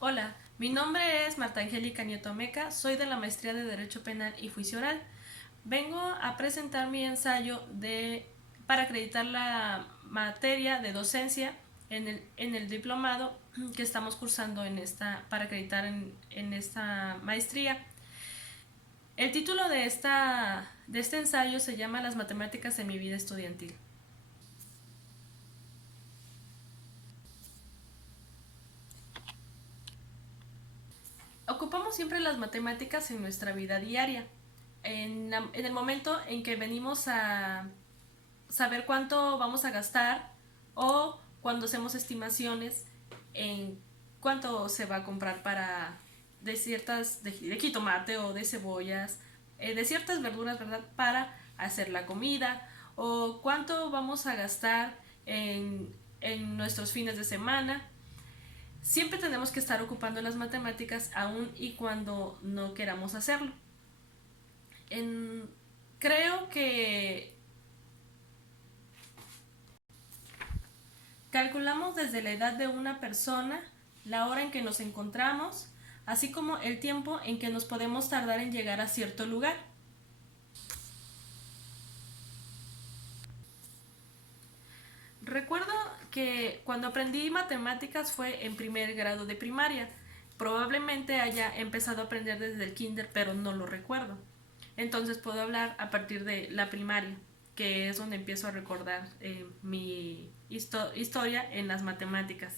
Hola, mi nombre es Marta Angélica Nieto Meca, soy de la Maestría de Derecho Penal y Juicio Oral. Vengo a presentar mi ensayo para acreditar la materia de docencia en el diplomado que estamos cursando para acreditar en esta maestría. El título de este ensayo se llama Las matemáticas en mi vida estudiantil. Ocupamos siempre las matemáticas en nuestra vida diaria. En el momento en que venimos a saber cuánto vamos a gastar o cuando hacemos estimaciones en cuánto se va a comprar de ciertas de jitomate o de cebollas, de ciertas verduras, ¿verdad? Para hacer la comida o cuánto vamos a gastar en nuestros fines de semana. Siempre tenemos que estar ocupando las matemáticas aun y cuando no queramos hacerlo. En, creo que calculamos desde la edad de una persona, la hora en que nos encontramos, así como el tiempo en que nos podemos tardar en llegar a cierto lugar. Recuerdo que cuando aprendí matemáticas fue en primer grado de primaria. Probablemente haya empezado a aprender desde el kinder, pero no lo recuerdo. Entonces puedo hablar a partir de la primaria, que es donde empiezo a recordar mi historia en las matemáticas.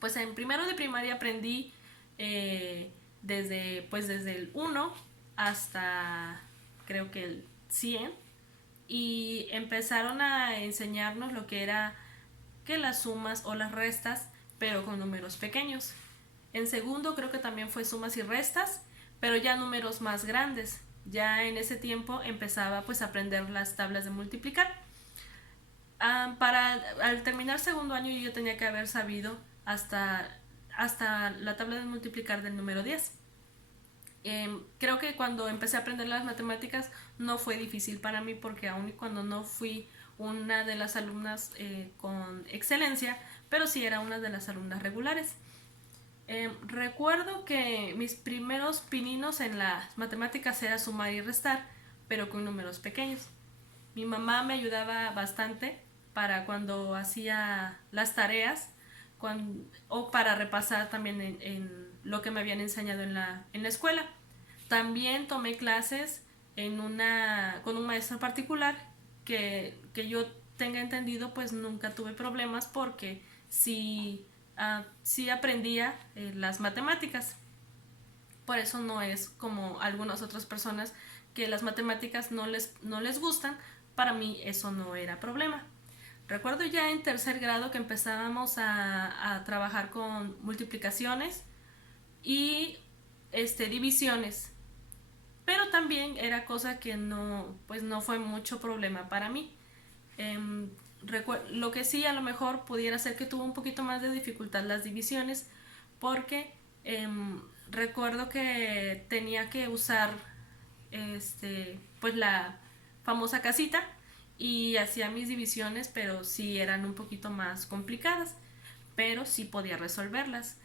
Pues en primero de primaria aprendí desde el 1 hasta creo que el 100 y empezaron a enseñarnos lo que era que las sumas o las restas, pero con números pequeños. En segundo creo que también fue sumas y restas, pero ya números más grandes. Ya en ese tiempo empezaba pues a aprender las tablas de multiplicar. Al terminar segundo año yo tenía que haber sabido hasta la tabla de multiplicar del número 10. Creo que cuando empecé a aprender las matemáticas no fue difícil para mí porque aun y cuando no fui una de las alumnas con excelencia, pero sí era una de las alumnas regulares. Recuerdo que mis primeros pininos en las matemáticas era sumar y restar, pero con números pequeños. Mi mamá me ayudaba bastante para cuando hacía las tareas o para repasar también en lo que me habían enseñado en la escuela. También tomé clases con un maestro particular que yo tenga entendido, pues nunca tuve problemas porque sí aprendía las matemáticas. Por eso no es como algunas otras personas que las matemáticas no les gustan. Para mí eso no era problema. Recuerdo ya en tercer grado que empezábamos a trabajar con multiplicaciones y divisiones, pero también era cosa que pues no fue mucho problema para mí. Em, lo que sí a lo mejor pudiera ser que tuvo un poquito más de dificultad las divisiones porque recuerdo que tenía que usar pues la famosa casita y hacía mis divisiones, pero sí eran un poquito más complicadas, pero sí podía resolverlas.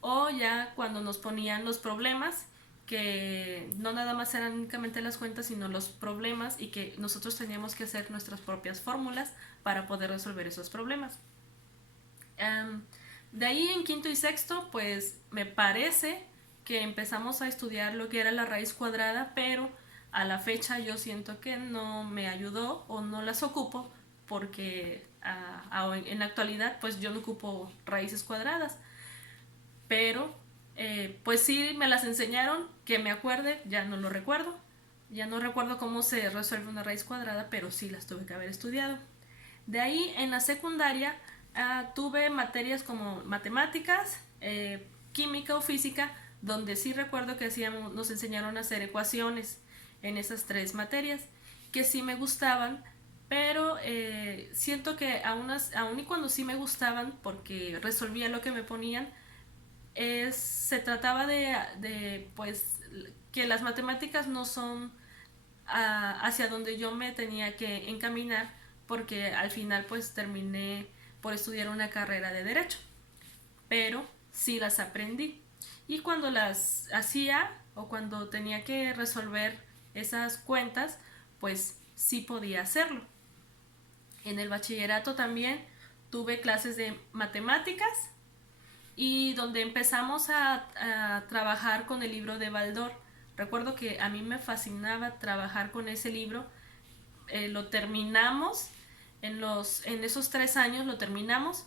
O ya cuando nos ponían los problemas, que no nada más eran únicamente las cuentas, sino los problemas y que nosotros teníamos que hacer nuestras propias fórmulas para poder resolver esos problemas. Um, de ahí en quinto y sexto, pues me parece que empezamos a estudiar lo que era la raíz cuadrada, pero a la fecha yo siento que no me ayudó o no las ocupo porque en la actualidad pues yo no ocupo raíces cuadradas, pero pues sí me las enseñaron, que me acuerde, ya no lo recuerdo, ya no recuerdo cómo se resuelve una raíz cuadrada, pero sí las tuve que haber estudiado. De ahí en la secundaria tuve materias como matemáticas, química o física, donde sí recuerdo que nos enseñaron a hacer ecuaciones en esas tres materias, que sí me gustaban, pero siento que aún y cuando sí me gustaban, porque resolvía lo que me ponían, se trataba pues, que las matemáticas no son hacia donde yo me tenía que encaminar, porque al final pues terminé por estudiar una carrera de derecho, pero sí las aprendí. Y cuando las hacía o cuando tenía que resolver esas cuentas, pues sí podía hacerlo. En el bachillerato también tuve clases de matemáticas y donde empezamos a trabajar con el libro de Baldor. Recuerdo que a mí me fascinaba trabajar con ese libro. Lo terminamos en esos 3 años, lo terminamos,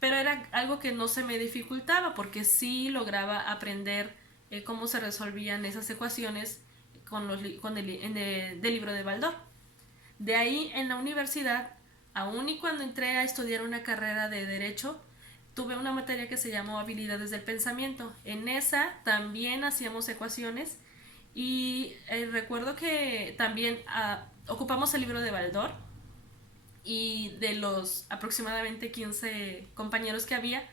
pero era algo que no se me dificultaba porque sí lograba aprender cómo se resolvían esas ecuaciones con del libro de Baldor. De ahí en la universidad, aún y cuando entré a estudiar una carrera de derecho, tuve una materia que se llamó habilidades del pensamiento. En esa también hacíamos ecuaciones y recuerdo que también ocupamos el libro de Baldor y de los aproximadamente 15 compañeros que había,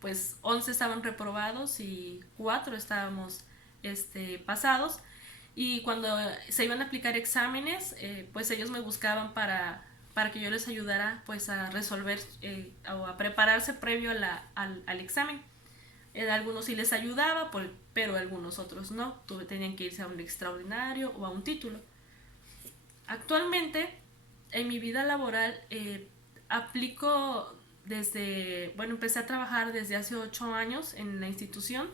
pues 11 estaban reprobados y 4 estábamos pasados. Y cuando se iban a aplicar exámenes, pues ellos me buscaban para que yo les ayudara pues a resolver o a prepararse previo al examen. Algunos sí les ayudaba, pero algunos otros no. Tenían que irse a un extraordinario o a un título. Actualmente, en mi vida laboral, aplico empecé a trabajar desde hace 8 años en la institución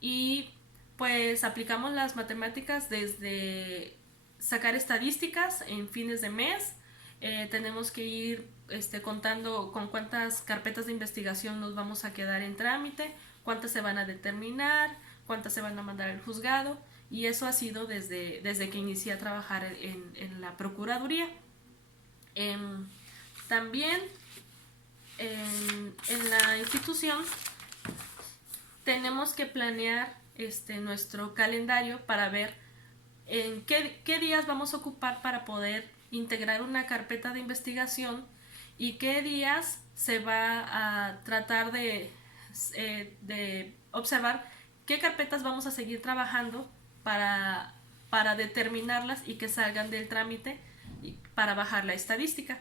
y pues aplicamos las matemáticas desde sacar estadísticas en fines de mes. Tenemos que ir contando con cuántas carpetas de investigación nos vamos a quedar en trámite, cuántas se van a determinar, cuántas se van a mandar al juzgado, y eso ha sido desde que inicié a trabajar en la Procuraduría. También en la institución tenemos que planear nuestro calendario para ver en qué días vamos a ocupar para poder integrar una carpeta de investigación y qué días se va a tratar de observar qué carpetas vamos a seguir trabajando para determinarlas y que salgan del trámite para bajar la estadística.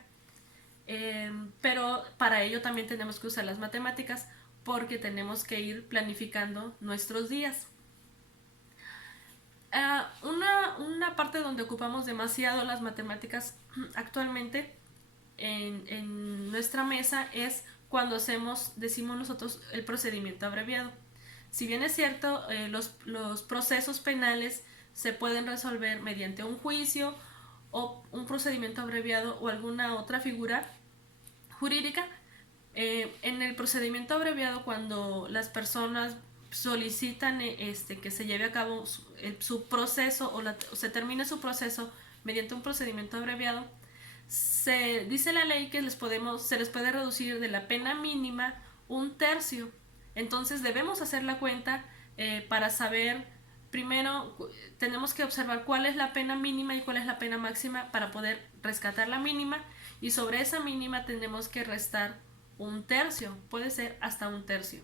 Pero para ello también tenemos que usar las matemáticas porque tenemos que ir planificando nuestros días. Una parte donde ocupamos demasiado las matemáticas actualmente en nuestra mesa es cuando decimos nosotros, el procedimiento abreviado. Si bien es cierto, los procesos penales se pueden resolver mediante un juicio o un procedimiento abreviado o alguna otra figura jurídica, en el procedimiento abreviado, cuando las personas solicitan que se lleve a cabo su proceso o se termine su proceso mediante un procedimiento abreviado, se dice la ley que se les puede reducir de la pena mínima 1/3. Entonces debemos hacer la cuenta para saber, primero tenemos que observar cuál es la pena mínima y cuál es la pena máxima para poder rescatar la mínima, y sobre esa mínima tenemos que restar 1/3, puede ser hasta 1/3.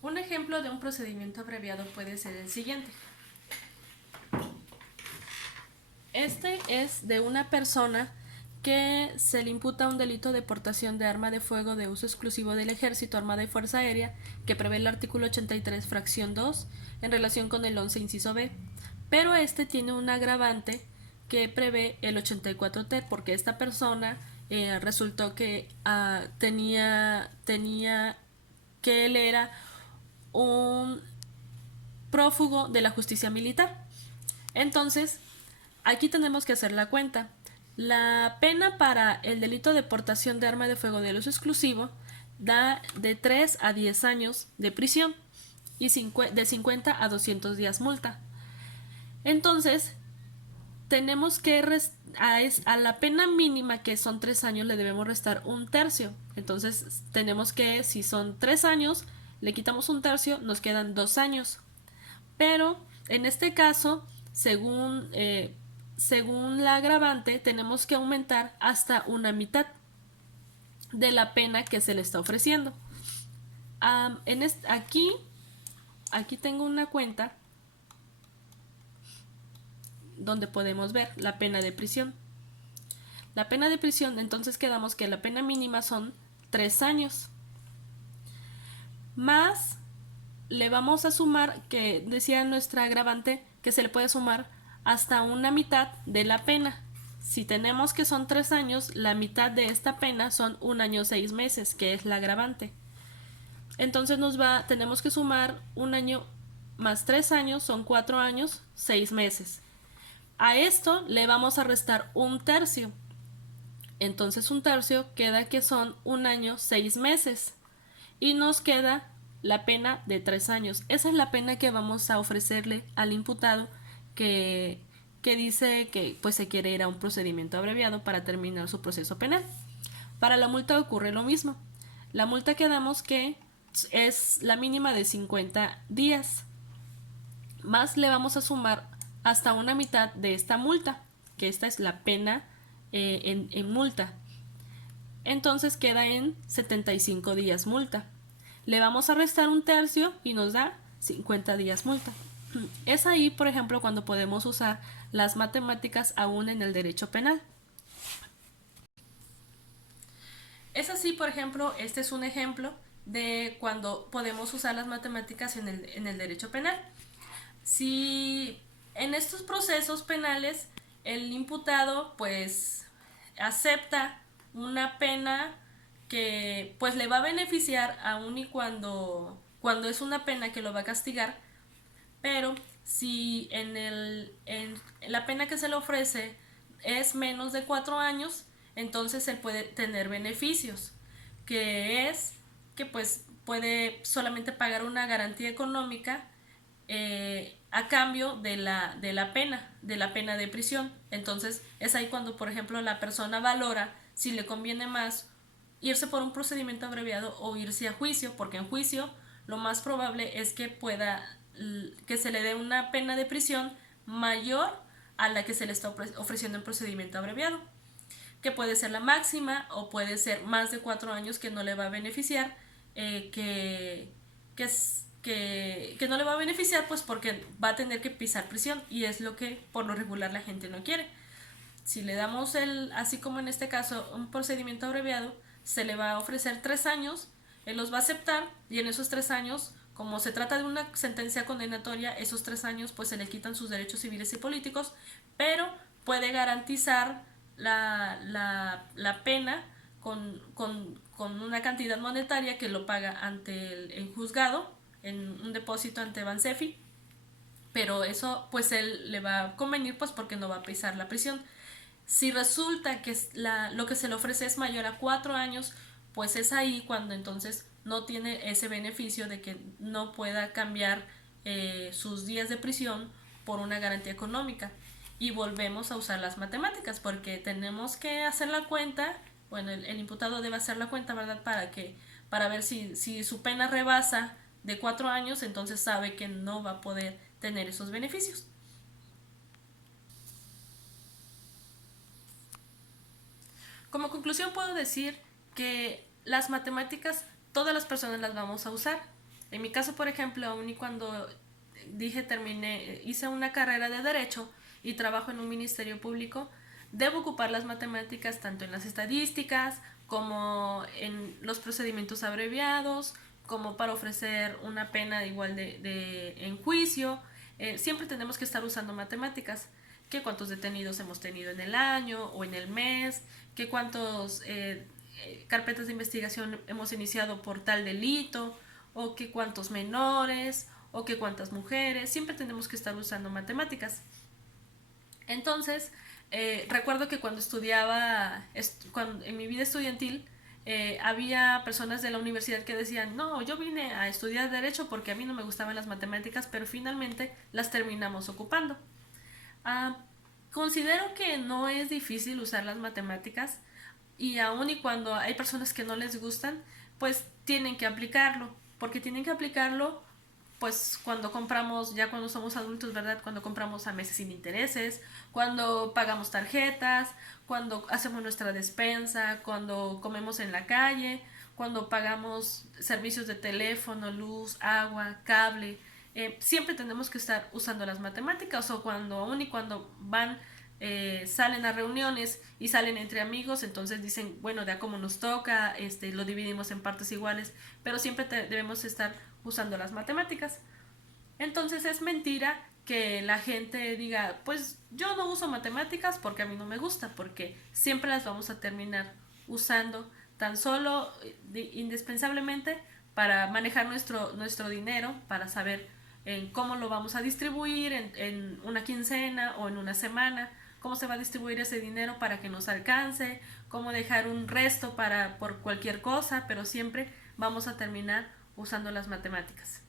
Un ejemplo de un procedimiento abreviado puede ser el siguiente. Este es de una persona que se le imputa un delito de portación de arma de fuego de uso exclusivo del Ejército, Armada y Fuerza Aérea, que prevé el artículo 83, fracción 2, en relación con el 11, inciso B. Pero este tiene un agravante que prevé el 84 ter, porque esta persona resultó que tenía que él era un prófugo de la justicia militar. Entonces, aquí tenemos que hacer la cuenta. La pena para el delito de portación de arma de fuego de uso exclusivo da de 3 a 10 años de prisión y de 50 a 200 días multa. Entonces, tenemos que a la pena mínima, que son 3 años, le debemos restar 1/3. Entonces, tenemos que, si son 3 años, le quitamos 1/3, nos quedan 2 años. Pero, en este caso, según la agravante, tenemos que aumentar hasta una mitad de la pena que se le está ofreciendo. Aquí tengo una cuenta donde podemos ver la pena de prisión. La pena de prisión, entonces quedamos que la pena mínima son 3 años. más le vamos a sumar, que decía nuestra agravante, que se le puede sumar hasta una mitad de la pena. Si tenemos que son 3 años, la mitad de esta pena son 1 año 6 meses, que es la agravante. Entonces tenemos que sumar 1 año más 3 años, son 4 años, 6 meses. A esto le vamos a restar 1/3. Entonces 1/3 queda que son 1 año 6 meses. Y nos queda la pena de 3 años. Esa es la pena que vamos a ofrecerle al imputado que dice que pues se quiere ir a un procedimiento abreviado para terminar su proceso penal. Para la multa ocurre lo mismo. La multa que damos que es la mínima de 50 días. Más le vamos a sumar hasta una mitad de esta multa, que esta es la pena en multa. Entonces queda en 75 días multa. Le vamos a restar 1/3 y nos da 50 días multa. Es ahí, por ejemplo, cuando podemos usar las matemáticas aún en el derecho penal. Es así, por ejemplo, este es un ejemplo de cuando podemos usar las matemáticas en el derecho penal. Si en estos procesos penales el imputado pues acepta una pena que pues le va a beneficiar aun y cuando es una pena que lo va a castigar, pero si en la pena que se le ofrece es menos de 4 años, entonces él puede tener beneficios, que es que pues puede solamente pagar una garantía económica a cambio de la pena de prisión. Entonces es ahí cuando, por ejemplo, la persona valora si le conviene más irse por un procedimiento abreviado o irse a juicio, porque en juicio lo más probable es que que se le dé una pena de prisión mayor a la que se le está ofreciendo en procedimiento abreviado, que puede ser la máxima o puede ser más de 4 años, que no le va a beneficiar, que no le va a beneficiar pues porque va a tener que pisar prisión, y es lo que por lo regular la gente no quiere. Si le damos así como en este caso, un procedimiento abreviado, se le va a ofrecer 3 años, él los va a aceptar, y en esos 3 años, como se trata de una sentencia condenatoria, esos 3 años pues se le quitan sus derechos civiles y políticos, pero puede garantizar la pena con una cantidad monetaria que lo paga ante el juzgado en un depósito ante Bansefi, pero eso pues él le va a convenir pues porque no va a pisar la prisión. Si resulta que lo que se le ofrece es mayor a 4 años, pues es ahí cuando entonces no tiene ese beneficio de que no pueda cambiar sus días de prisión por una garantía económica. Y volvemos a usar las matemáticas, porque tenemos que hacer la cuenta. Bueno, el imputado debe hacer la cuenta, ¿verdad? Para ver si su pena rebasa de 4 años, entonces sabe que no va a poder tener esos beneficios. Como conclusión puedo decir que las matemáticas todas las personas las vamos a usar. En mi caso, por ejemplo, aun y cuando hice una carrera de derecho y trabajo en un ministerio público, debo ocupar las matemáticas tanto en las estadísticas como en los procedimientos abreviados, como para ofrecer una pena igual en juicio. Siempre tenemos que estar usando matemáticas. Que cuántos detenidos hemos tenido en el año o en el mes, que cuántos carpetas de investigación hemos iniciado por tal delito, o que cuántos menores, o que cuántas mujeres. Siempre tenemos que estar usando matemáticas. Entonces, recuerdo que cuando estudiaba, en mi vida estudiantil, había personas de la universidad que decían, no, yo vine a estudiar derecho porque a mí no me gustaban las matemáticas, pero finalmente las terminamos ocupando. Considero que no es difícil usar las matemáticas, y aun y cuando hay personas que no les gustan, pues tienen que aplicarlo, porque tienen que aplicarlo pues cuando compramos, ya cuando somos adultos, ¿verdad? Cuando compramos a meses sin intereses, cuando pagamos tarjetas, cuando hacemos nuestra despensa, cuando comemos en la calle, cuando pagamos servicios de teléfono, luz, agua, cable. Siempre tenemos que estar usando las matemáticas, o cuando aún y cuando van salen a reuniones y salen entre amigos, entonces dicen, bueno, de a cómo nos toca, lo dividimos en partes iguales, pero siempre debemos estar usando las matemáticas. Entonces es mentira que la gente diga, pues yo no uso matemáticas porque a mí no me gusta, porque siempre las vamos a terminar usando tan solo indispensablemente para manejar nuestro dinero, para saber en cómo lo vamos a distribuir en una quincena o en una semana, cómo se va a distribuir ese dinero para que nos alcance, cómo dejar un resto por cualquier cosa, pero siempre vamos a terminar usando las matemáticas.